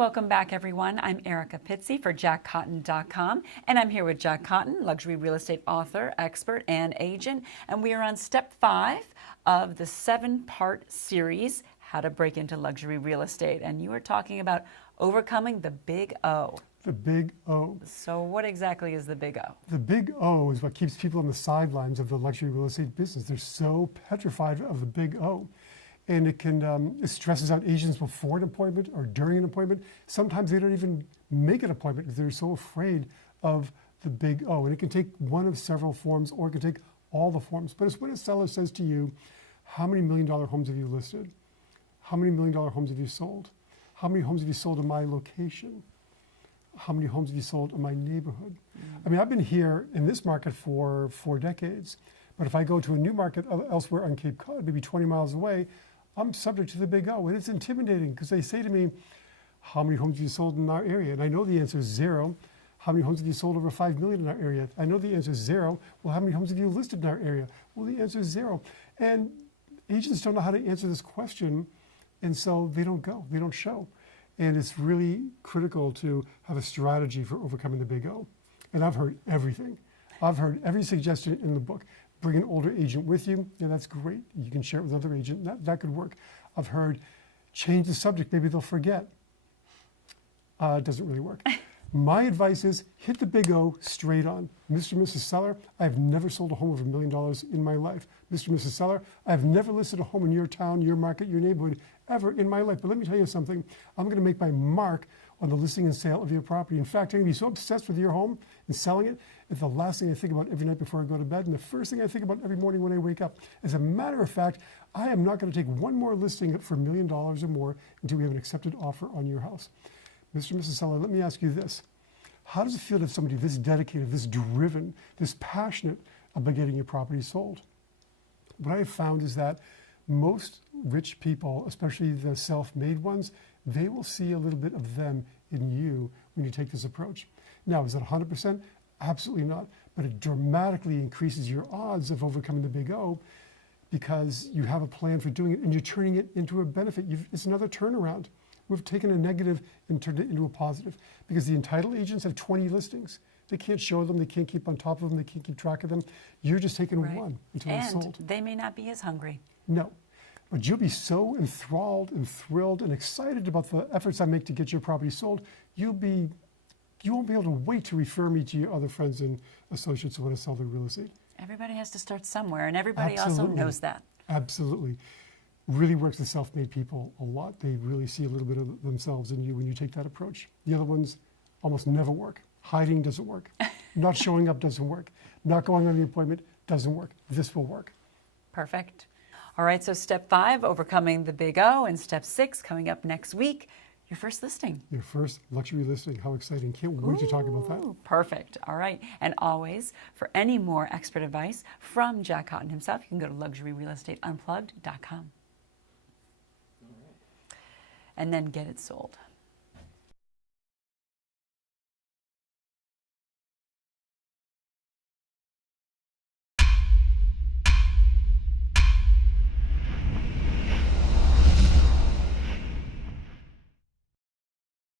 Welcome back, everyone. I'm Erica Pizzi for JackCotton.com, and I'm here with Jack Cotton, luxury real estate author, expert, and agent. And we are on step 5 of the 7-part series, How to Break into Luxury Real Estate. And you are talking about overcoming the big O. The big O. So what exactly is the big O? The big O is what keeps people on the sidelines of the luxury real estate business. They're so petrified of the big O. And it stresses out agents before an appointment or during an appointment. Sometimes they don't even make an appointment because they're so afraid of the big O. And it can take one of several forms, or it can take all the forms. But it's when a seller says to you, how many $1 million homes have you listed? How many $1 million homes have you sold? How many homes have you sold in my location? How many homes have you sold in my neighborhood? I mean, I've been here in this market for 4 decades. But if I go to a new market elsewhere on Cape Cod, maybe 20 miles away, I'm subject to the big O. And it's intimidating because they say to me, how many homes have you sold in our area? And I know the answer is 0. How many homes have you sold over 5 million in our area? I know the answer is 0. Well, how many homes have you listed in our area? Well, the answer is 0. And agents don't know how to answer this question, and so they don't go, they don't show. And it's really critical to have a strategy for overcoming the big O. And I've heard everything. I've heard every suggestion in the book. Bring an older agent with you. Yeah, that's great. You can share it with another agent. That could work. I've heard change the subject. Maybe they'll forget. It doesn't really work. My advice is hit the big O straight on. Mr. and Mrs. Seller, I've never sold a home over $1 million in my life. Mr. and Mrs. Seller, I've never listed a home in your town, your market, your neighborhood ever in my life. But let me tell you something. I'm going to make my mark on the listing and sale of your property. In fact, I'm going to be so obsessed with your home and selling it, it's the last thing I think about every night before I go to bed, and the first thing I think about every morning when I wake up. As a matter of fact, I am not going to take one more listing for $1 million or more until we have an accepted offer on your house. Mr. and Mrs. Seller, let me ask you this. How does it feel to have somebody this dedicated, this driven, this passionate about getting your property sold? What I have found is that most rich people, especially the self-made ones, they will see a little bit of them in you when you take this approach. Now, is it 100%? Absolutely not. But it dramatically increases your odds of overcoming the big O because you have a plan for doing it and you're turning it into a benefit. It's another turnaround. We've taken a negative and turned it into a positive because the entitled agents have 20 listings. They can't show them, they can't keep on top of them, they can't keep track of them. You're just taking one until it's sold. And they may not be as hungry. No. But you'll be so enthralled and thrilled and excited about the efforts I make to get your property sold, you won't be able to wait to refer me to your other friends and associates who want to sell their real estate. Everybody has to start somewhere, and everybody Absolutely. also knows that. Absolutely. Really works with self-made people a lot. They really see a little bit of themselves in you when you take that approach. The other ones almost never work. Hiding doesn't work. Not showing up doesn't work. Not going on the appointment doesn't work. This will work. Perfect. All right, so step 5, overcoming the big O, and step 6, coming up next week, your first listing. Your first luxury listing. How exciting. Can't wait to talk about that. Perfect. All right. And always, for any more expert advice from Jack Cotton himself, you can go to luxuryrealestateunplugged.com. And then get it sold.